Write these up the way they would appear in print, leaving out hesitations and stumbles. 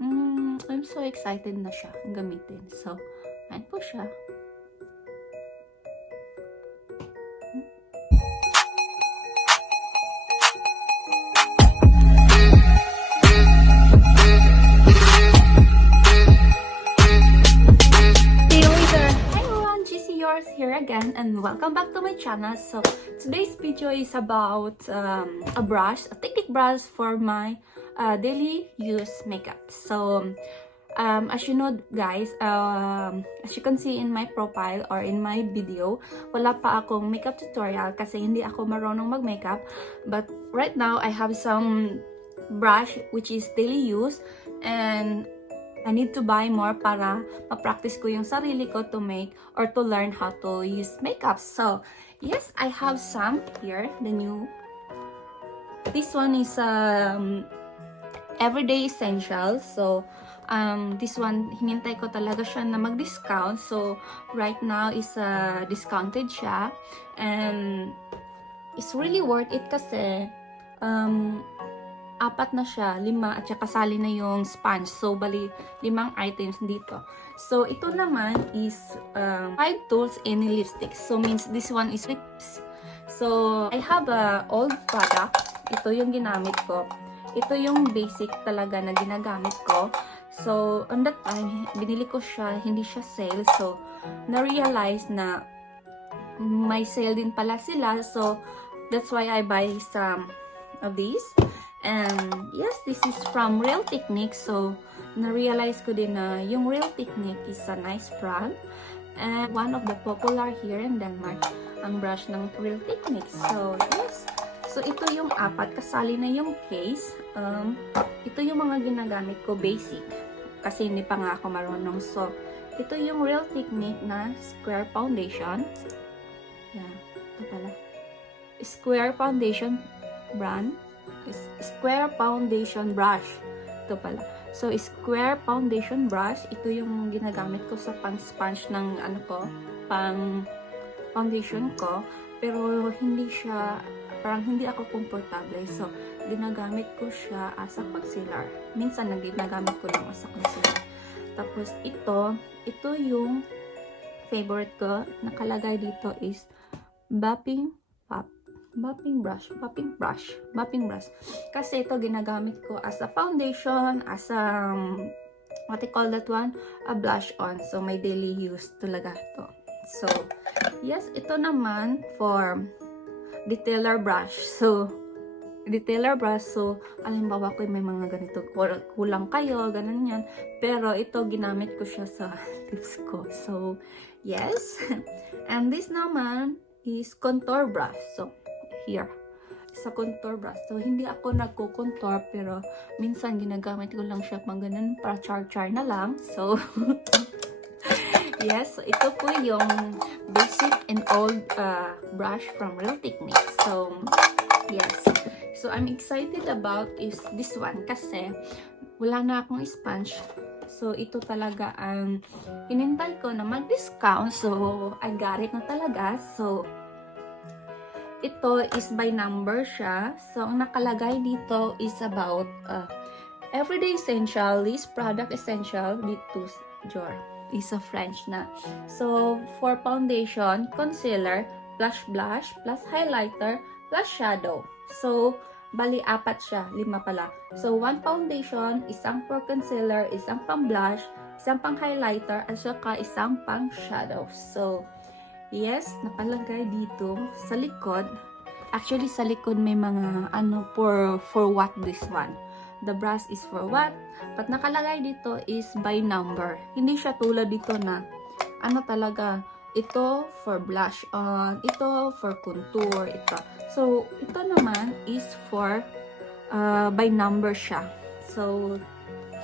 I'm so excited na siya gamitin. So, ayan po siya. Jeshie Urs here again, and welcome back to my channel. So today's video is about a brush, a technique brush for my daily use makeup. So as you know guys, as you can see in my profile or in my video, wala pa akong makeup tutorial kasi hindi ako marunong mag-makeup. But right now I have some brush which is daily use, and I need to buy more para ma-practice ko yung sarili ko to make or to learn how to use makeup. So, yes, I have some here, the new. This one is everyday essential. So, this one, hinintay ko talaga siya na mag-discount. So, right now is discounted siya. And it's really worth it kasi apat na siya, 5, at saka kasali na yung sponge. So, bali, 5 items dito. So, ito naman is 5 tools and lipstick. So, means this one is lips. So, I have a old product. Ito yung ginamit ko. Ito yung basic talaga na ginagamit ko. So, on that time, binili ko siya, hindi siya sale. So, na-realize na may sale din pala sila. So, that's why I buy some of these. And yes, this is from Real Technique. So, na-realize ko din na yung Real Technique is a nice brand. And one of the popular here in Denmark, ang brush ng Real Technique. So, yes. So, ito yung 4. Kasali na yung case. Ito yung mga ginagamit ko, basic. Kasi hindi pa nga ako marunong. So, ito yung Real Technique na Square Foundation. Yeah, ito pala. Square Foundation brand. Square Foundation brush. Ito pala. So, Square Foundation brush. Ito yung ginagamit ko sa pang-sponge ng pang-foundation ko. Pero, hindi siya, parang hindi ako komportable. So, ginagamit ko siya as a concealer. Minsan, ginagamit ko lang as a concealer. Tapos, ito yung favorite ko. Nakalagay dito is Buffing brush. Kasi ito ginagamit ko as a foundation, as a, what you call that one? A blush on. So, may daily use talaga to. So, yes, ito naman for detailer brush. So, alimbawa ko may mga ganito, kulang kayo, ganun yan. Pero, ito ginamit ko siya sa lips ko. So, yes. And this naman is contour brush. So, here sa contour brush. So, hindi ako nagko-contour, pero minsan ginagamit ko lang siya pang ganun, para char-char na lang. So, yes. So, ito po yung basic and old brush from Real Technique. So, yes. So, I'm excited about is this one kasi wala na akong sponge. So, ito talaga ang hinintay ko na mag-discount. So, I got it na talaga. So, ito is by number siya. So, ang nakalagay dito is about everyday essential, list product essential, dito jar. Is a French na. So, for foundation, concealer, blush, plus highlighter, plus shadow. So, bali 4 siya. 5 pala. So, 1 foundation, isang for concealer, isang pang blush, isang pang highlighter, at saka isang pang shadow. So, yes, napalagay dito sa likod. Actually, sa likod may mga for what this one. The brush is for what. But nakalagay dito is by number. Hindi siya tulad dito na talaga. Ito for blush on, ito for contour, ito. So, ito naman is for by number siya. So,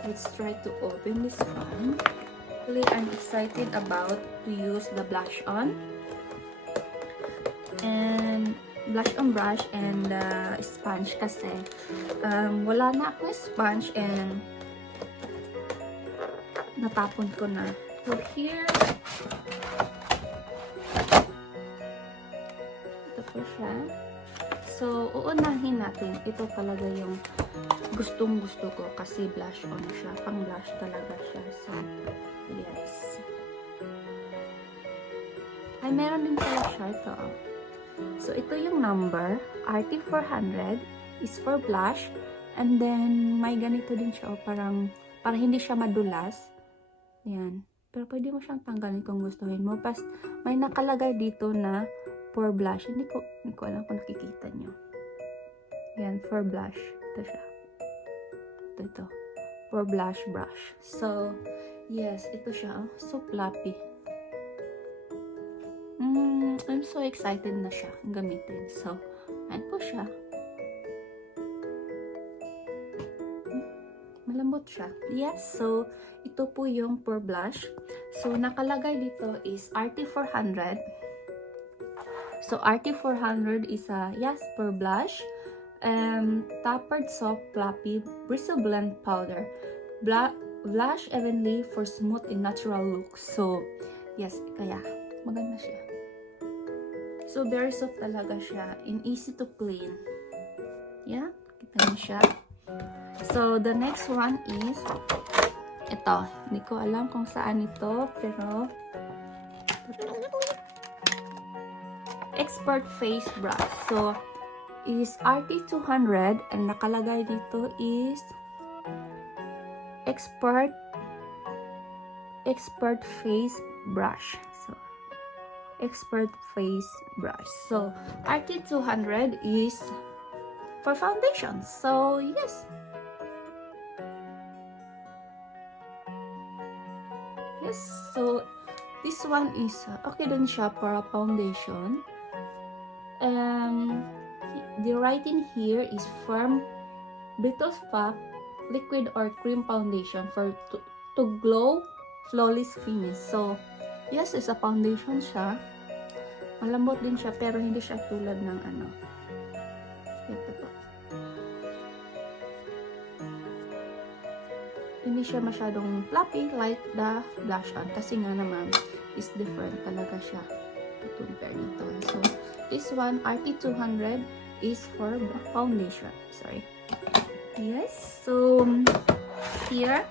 let's try to open this one. Really, I'm excited about to use the blush on. And blush on brush and sponge kasi wala na akong sponge and natapon ko na. So here, ito po siya. So uunahin natin, ito talaga yung gustong gusto ko kasi blush on siya. Pang blush talaga siya. So, yes. Ay, meron din pala siya ito. So, ito yung number. RT400 is for blush. And then, may ganito din siya. Parang, para hindi siya madulas. Yan. Pero pwede mo siyang tanggalin kung gustuhin mo. Pas, may nakalagay dito na for blush. Hindi ko alam kung nakikita nyo. Yan, for blush. Ito siya. Ito. For blush brush. So, yes, ito siya. Oh. So fluffy. I'm so excited na siya gamitin. So, ayan po siya. Malambot siya. Yes, so, ito po yung for blush. So, nakalagay dito is RT400. So, RT400 is a, yes, for blush. Tapered soft fluffy bristle blend powder. Blush evenly for smooth and natural look. So, yes, kaya, maganda siya. So, very soft talaga siya and easy to clean. Yeah, kita niyo siya. So, the next one is ito. Hindi ko alam kung saan ito, pero Expert Face Brush. So, is RT200 and nakalagay dito is Expert Face Brush. So, Expert Face Brush. So, RT200 is for foundation. So, yes. Yes, so this one is okay din siya para foundation. The writing here is firm bristles puff liquid or cream foundation for to glow flawless finish. So yes, is a foundation siya. Malambot din siya pero hindi siya tulad ng ano. Ito po. Hindi siya masyadong fluffy like the blush on. Kasi nga naman, is different talaga siya to compare nito. So, this one, RT200 is for foundation. Sorry. Yes. So, here.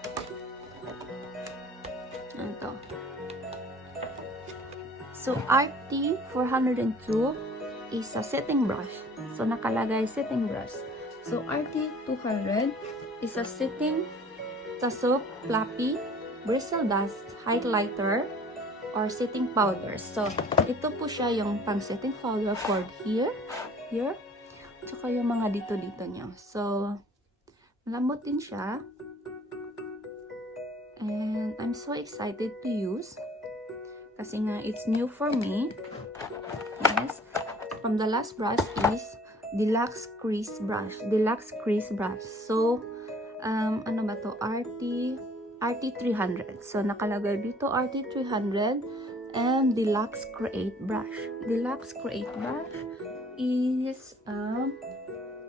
Ito. So, RT402 is a setting brush. So, nakalagay setting brush. So, RT200 is a setting sa soap, fluffy, bristle dust, highlighter, or setting powder. So, ito po siya yung pang setting powder for here, tsaka yung mga dito nyo. So, malambot din siya. And I'm so excited to use. Kasi nga, it's new for me. Yes. From the last brush is Deluxe Crease brush. Deluxe Crease brush. So, ano ba to? RT300. So, nakalagay dito RT300 and Deluxe Create brush. Deluxe Create brush is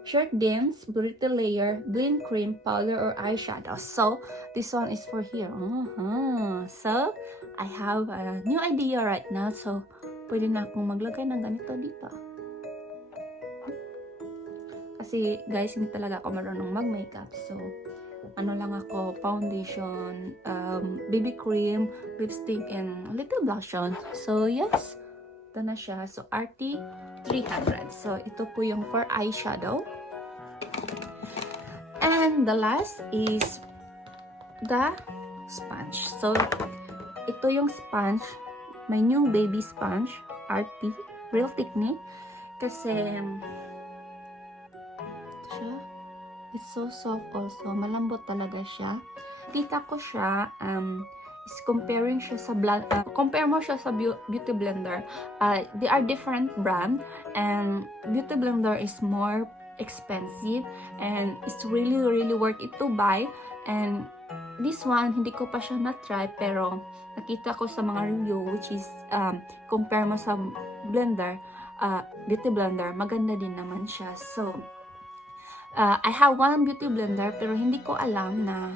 shirt dense, brittle layer, blend cream, powder, or eyeshadow. So, this one is for here. So, I have a new idea right now. So, pwede na akong maglagay ng ganito dito. Kasi guys, hindi talaga ako marunong mag-makeup. So, ano lang ako, foundation, BB cream, lipstick, and a little blush on. So, yes. Ito na siya. So, RT300. So, ito po yung for eyeshadow. And the last is the sponge. So, ito yung sponge. My new baby sponge. RT. Real Technique. Kasi, it's so soft also. Malambot talaga siya. Kita ko siya, is comparing siya sa compare mo siya sa beauty blender. They are different brand, and beauty blender is more expensive, and it's really worth it to buy. And this one, hindi ko pa siya na-try, pero nakita ko sa mga review, which is, compare mo sa blender, beauty blender, maganda din naman siya. So, I have one beauty blender, pero hindi ko alam na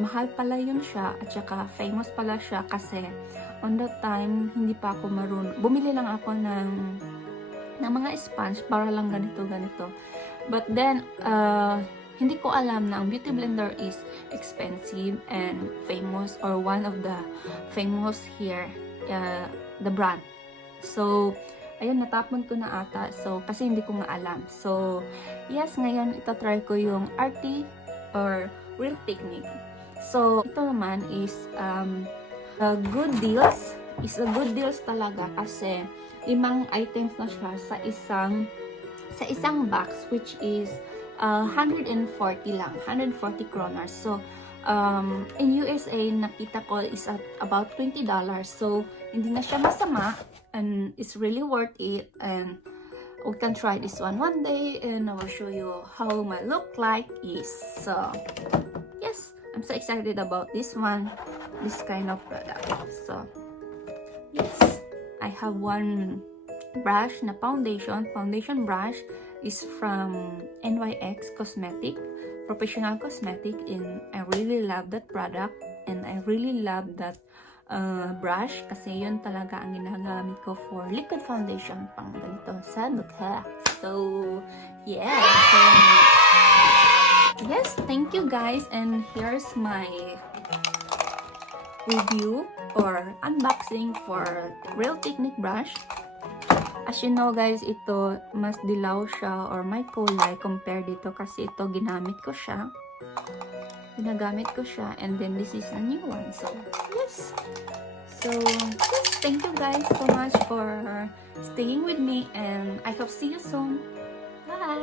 mahal pala yun siya, at saka famous pala siya kasi on that time, hindi pa ako marunong. Bumili lang ako ng mga sponge para lang ganito. But then, hindi ko alam na ang beauty blender is expensive and famous, or one of the famous here, the brand. So, ayun, natapon ko na ata. So, kasi hindi ko nga alam. So, yes, ngayon itatry ko yung RT or Real Technique. So, ito naman is a good deals. Is a good deals talaga kasi 5 items na siya sa isang box, which is 140 lang, 140 kroners. So, in USA, nakita ko is at about $20. So, hindi na siya masama, and it's really worth it. And we can try this one day, and I will show you how my look like is. So, yes, I'm so excited about this one, this kind of product. So, yes, I have one brush na foundation brush. Is from NYX Cosmetic, Professional Cosmetic, and I really love that product, and I really love that brush kasi yun talaga ang ginagamit ko for liquid foundation pang ganito sa mukha. So, yeah. So, yes, thank you guys, and here's my review or unboxing for Real Technique brush. As you know guys, ito mas dilaw siya or may kulay compare dito kasi ito ginagamit ko siya, and then this is a new one. So yes, thank you guys so much for staying with me, and I hope see you soon. Bye.